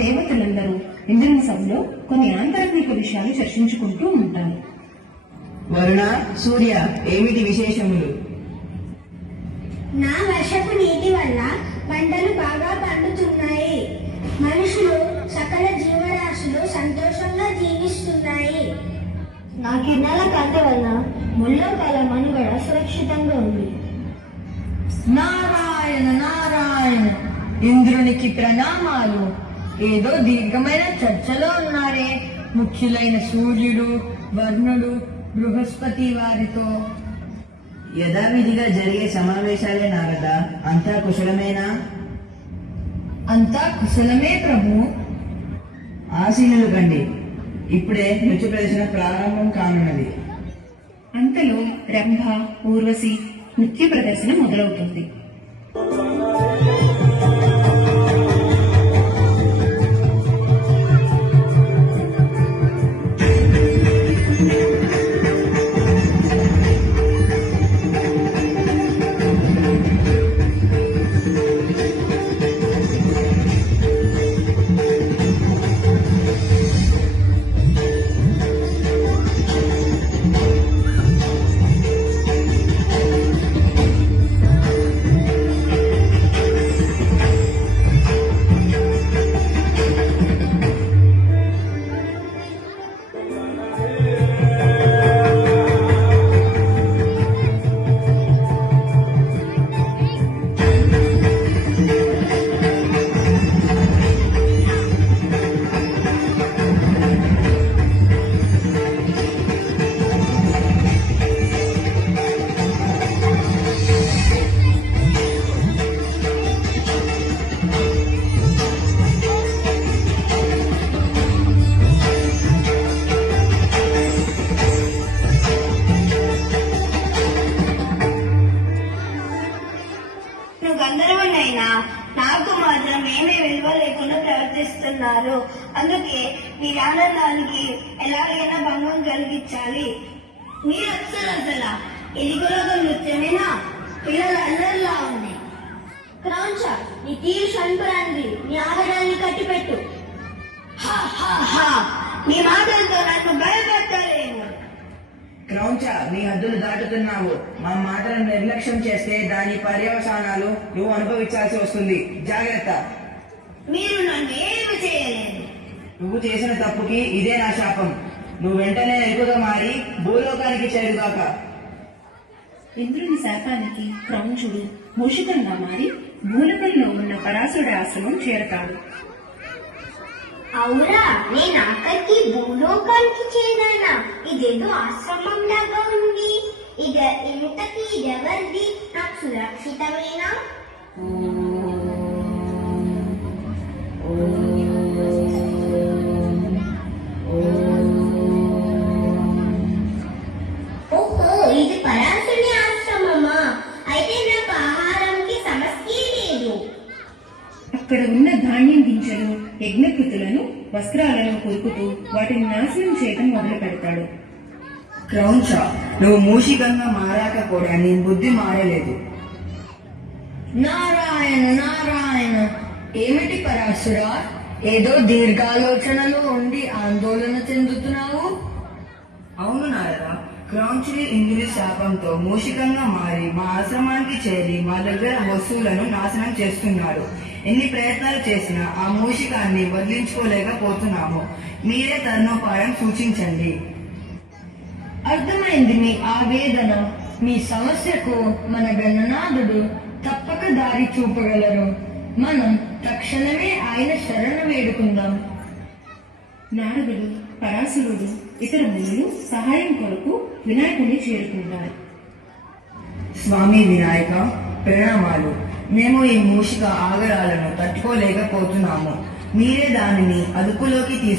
దేవతలందరూ ఇంద్రుని సభలో కొన్ని ఆంతరిక విషయాలు చర్చించుకుంటూ ఉంటారు. వరుణ, సూర్య, ఏమిటి విశేషములు? నా వర్షపు నీటి వల్ల పంటలు బాగా పండుతున్నాయి. మనుషులు, సకల జీవరాశులు సంతోషంగా జీవిస్తున్నాయి. నా కిరణాల కాంతి వల్ల ముల్లోకాల మనుగడ సురక్షితంగా ఉంది. నారాయణ నారాయణ, ఇంద్రునికి ప్రణామాలు. ఏదో దీర్ఘమైన చర్చలో ఉన్నారే ముఖ్యులైన సూర్యుడు, వర్ణుడు, బృహస్పతి వారితో. యథావిధిగా జరిగే సమావేశాలే నారదా. అంతా కుశలమేనా? అంతా కుశలమే ప్రభు. ఆశీనులు కండి, ఇప్పుడే నృత్య ప్రదర్శన ప్రారంభం కానున్నది. అంతలో రంభ, ఊర్వశి నృత్య ప్రదర్శన మొదలవుతుంది. గంధర్వునైనా నాకు మాత్రం ఏమీ విలువ లేకుండా ప్రవర్తిస్తున్నారు. అందుకే మీరు ఆనందానికి ఎలాగైనా భంగం కలిగించాలి. మీరు అసలు ఇది కూడా ఒక నృత్యమేనా? పిల్లలు అల్లరిలా ఉంది. క్రౌంచ, నీ తీరు చనిపోయింది. నీ ఆహారాన్ని కట్టిపెట్టు. నీ మాటలతో నన్ను భయపెట్టలేను. క్రౌంచ, నీ హద్దులు దాటుతున్నావు. మా మాటలను నిర్లక్ష్యం చేస్తే దాని పర్యవసానాలు నువ్వు అనుభవించాల్సి వస్తుంది. జాగ్రత్త. మీరు నన్ను ఏమి చేయలేదు. నువ్వు చేసిన తప్పుకి ఇదే నా శాపం. నువ్వు వెంటనే ఎరుపుగా మారి భూలోకానికి చేరుగాక. ఇంద్రుని శాపానికి క్రౌంచుడు మూషికంగా మారి భూలోకంలో ఉన్న పరాశుడి ఆశ్రమం చేరతాడు. అవురా, నేను అక్కడికి భూలోకానికి చేరానా? ఇదేదో ఆశ్రమం లాగా ఉంది. ఇంతకీ ఇదెవరిది? నాకు సురక్షితమేనా? ఓహో, ఇది పరాశుని ఆశ్రమమా? అయితే నాకు ఆహారంకి సమస్య లేదు. అక్కడ ఉన్న ధాన్యం గింజలు, యజ్ఞకృతులను, వస్త్రాలను కొరుకుతూ వాటిని నాశనం చేయడం మొదలు పెడతాడు. క్రౌంచ, నువ్వు మూషికంగా మారాక కూడా నీ బుద్ధి మారలేదు. నారాయణ నారాయణ, ఏమిటి పరాశురా? ఏదో దీర్ఘాలోచనలో ఉండి ఆందోళన చెందుతున్నావు. అవును నారదా, క్రౌంచుడి ఇంద్రుని శాపంతో మూషికంగా మారి మా ఆశ్రమానికి చేరి మా దగ్గర వస్తువులను నాశనం చేస్తున్నాడు. ఎన్ని ప్రయత్నాలు చేసినా ఆ మూషికాన్ని వదిలించుకోలేకపోతున్నాము. మీరే తరుణోపాయం సూచించండి. అర్థమైంది మీ ఆవేదన. మీ సమస్యకు మన గణనాథుడు తప్పక దారి చూపగలరు. మనం తక్షణమే ఆయన శరణ వేడుకుందాం. నారదుడు, పరాశరుడు, ఇతర మునులు సహాయం కొరకు వినాయకుని చేరుకుంటారు. స్వామి వినాయక, ప్రణామాలు. మేము ఈ మూషిక ఆగడాలను తట్టుకోలేకపోతున్నాము. మీరే దానిని అదుపులోకి